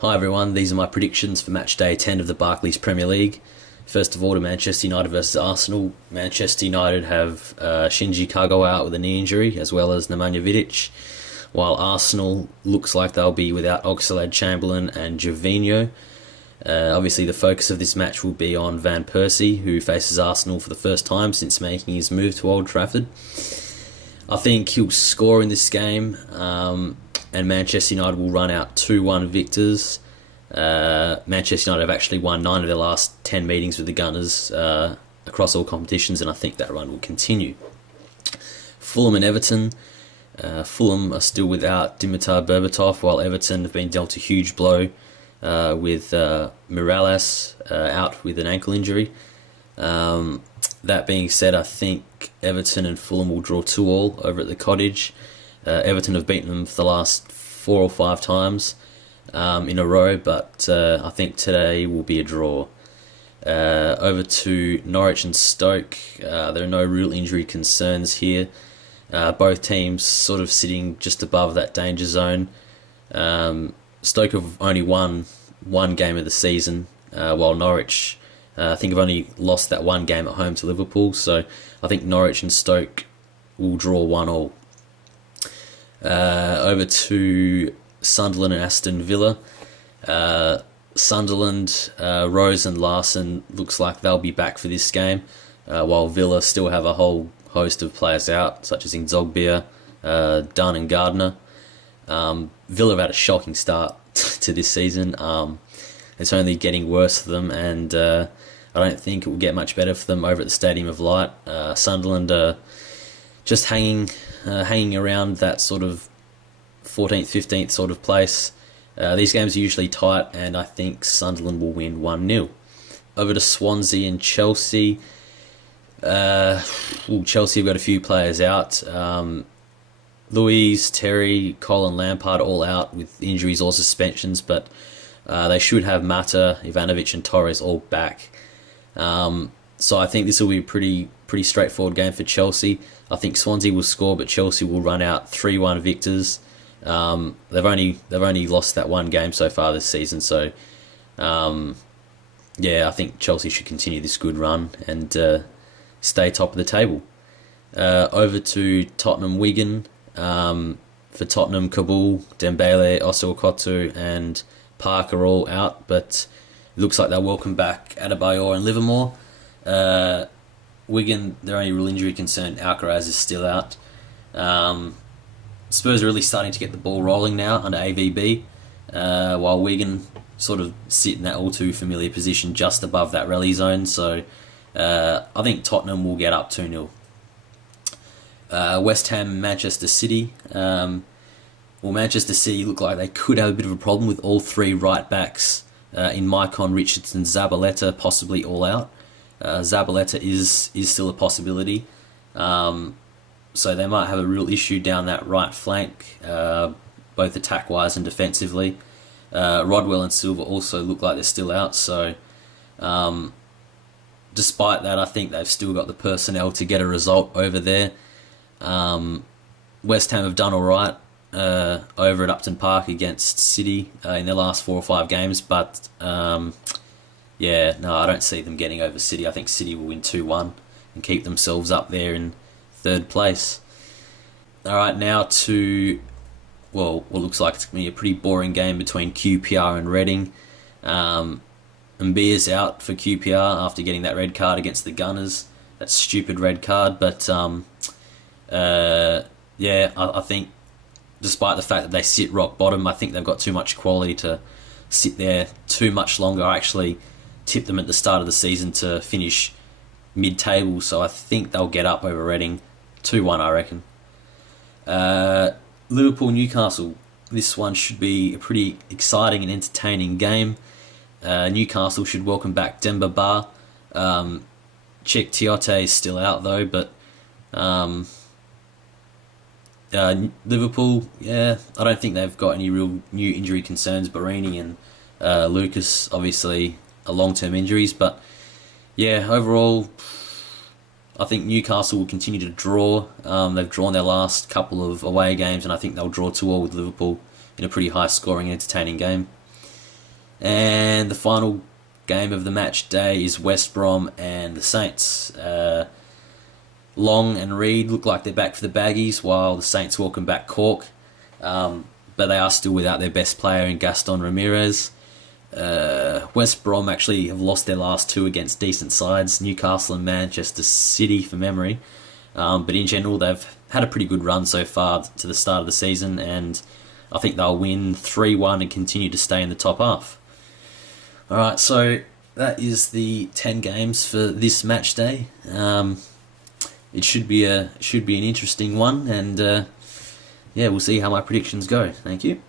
Hi everyone, these are my predictions for match day 10 of the Barclays Premier League. First of all, to Manchester United versus Arsenal. Manchester United have Shinji Kagawa out with a knee injury, as well as Nemanja Vidic, while Arsenal looks like they'll be without Oxlade-Chamberlain and Gervinho. Obviously, the focus of this match will be on Van Persie, who faces Arsenal for the first time since making his move to Old Trafford. I think he'll score in this game, and Manchester United will run out 2-1 victors. Manchester United have actually won 9 of their last 10 meetings with the Gunners across all competitions, and I think that run will continue. Fulham and Everton. Fulham are still without Dimitar Berbatov, while Everton have been dealt a huge blow with Mirallas out with an ankle injury. That being said, I think Everton and Fulham will draw 2-2 over at the Cottage. Everton have beaten them for the last 4 or 5 times in a row, but I think today will be a draw. Over to Norwich and Stoke. There are no real injury concerns here. Both teams sort of sitting just above that danger zone. Stoke have only won one game of the season, while Norwich, I think, have only lost that one game at home to Liverpool. So I think Norwich and Stoke will draw 1-1. Over to Sunderland and Aston Villa. Sunderland, Rose and Larson looks like they'll be back for this game, while Villa still have a whole host of players out, such as Nzogbia, Dunn and Gardner. Villa have had a shocking start to this season. It's only getting worse for them, and I don't think it will get much better for them over at the Stadium of Light. Sunderland are just hanging around that sort of 14th, 15th sort of place. These games are usually tight, and I think Sunderland will win 1-0. Over to Swansea and Chelsea. Chelsea have got a few players out. Louise, Terry, Colin Lampard all out with injuries or suspensions, but they should have Mata, Ivanovic and Torres all back. So I think this will be a pretty straightforward game for Chelsea. I think Swansea will score, but Chelsea will run out 3-1 victors. They've only lost that one game so far this season, so I think Chelsea should continue this good run and stay top of the table. Over to Tottenham Wigan. For Tottenham, Kabul, Dembele, Osuakoto and Park are all out, but it looks like they'll welcome back Adebayor and Livermore. Wigan, their only real injury concern, Alcaraz is still out. Spurs are really starting to get the ball rolling now under AVB, while Wigan sort of sit in that all too familiar position just above that rally zone. So I think Tottenham will get up 2-0. West Ham, Manchester City. Manchester City look like they could have a bit of a problem with all 3 right backs in Maicon, Richardson, Zabaleta possibly all out. Zabaleta is still a possibility. So they might have a real issue down that right flank, both attack-wise and defensively. Rodwell and Silva also look like they're still out. So despite that, I think they've still got the personnel to get a result over there. West Ham have done all right over at Upton Park against City in their last 4 or 5 games, but I don't see them getting over City. I think City will win 2-1 and keep themselves up there in 3rd place. Alright, now to what looks like it's going to be a pretty boring game between QPR and Reading. Mbia's out for QPR after getting that red card against the Gunners. That stupid red card, but I think despite the fact that they sit rock bottom, I think they've got too much quality to sit there too much longer. I actually tipped them at the start of the season to finish mid-table, so I think they'll get up over Reading 2-1, I reckon. Liverpool-Newcastle. This one should be a pretty exciting and entertaining game. Newcastle should welcome back Demba Ba. Cheick Tiote is still out though, but Liverpool, I don't think they've got any real new injury concerns. Barini and Lucas, obviously, are long-term injuries, but overall, I think Newcastle will continue to draw. They've drawn their last couple of away games, and I think they'll draw 2-2 with Liverpool in a pretty high-scoring, entertaining game. And the final game of the match day is West Brom and the Saints. Long and Reed look like they're back for the Baggies, while the Saints welcome back Cork. But they are still without their best player in Gaston Ramirez. West Brom actually have lost their last two against decent sides, Newcastle and Manchester City for memory. But in general, they've had a pretty good run so far to the start of the season, and I think they'll win 3-1 and continue to stay in the top half. Alright, so that is the 10 games for this match day. It should be an interesting one, and we'll see how my predictions go. Thank you.